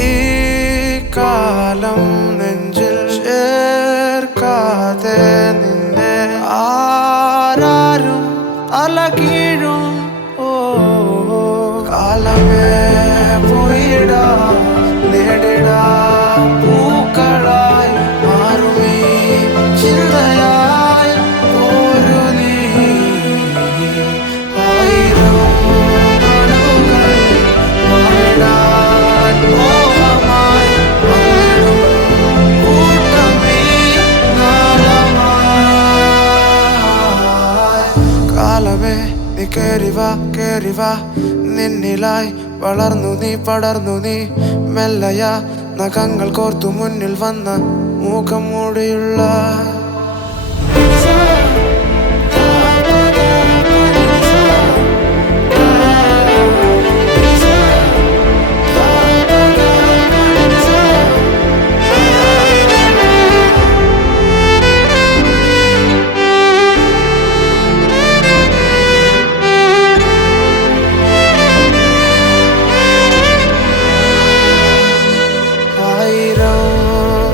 ഈ കാലം നെഞ്ചിൽ ചേർക്കാതെ നിന്നെ ആരാരും അലകീഴും. ഓ കാലമേ പോയിടാ നേടിടാ പൂക്കളായി മാറുമീ ചിന്തയായി ഒരു നീ. ആയിരം നാളുകൾ വാഴിടാൻ മോഹമായി വന്നിടും കൂട്ടമീ നാളമായി. കാലമേ നീ കേറിവാ നിന്നിലായി വളർന്നു നീ പടർന്നു നീ മെല്ലയ നഖങ്ങൾ കോർത്തു മുന്നിൽ വന്ന മൂക്കം മൂടിയുള്ള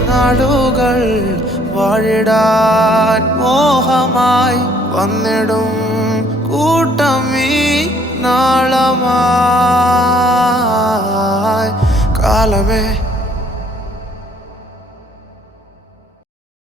നാളുകൾ വാഴിടാൻ മോഹമായി വന്നിടും കൂട്ടമീ നാളമായി. കാലമേ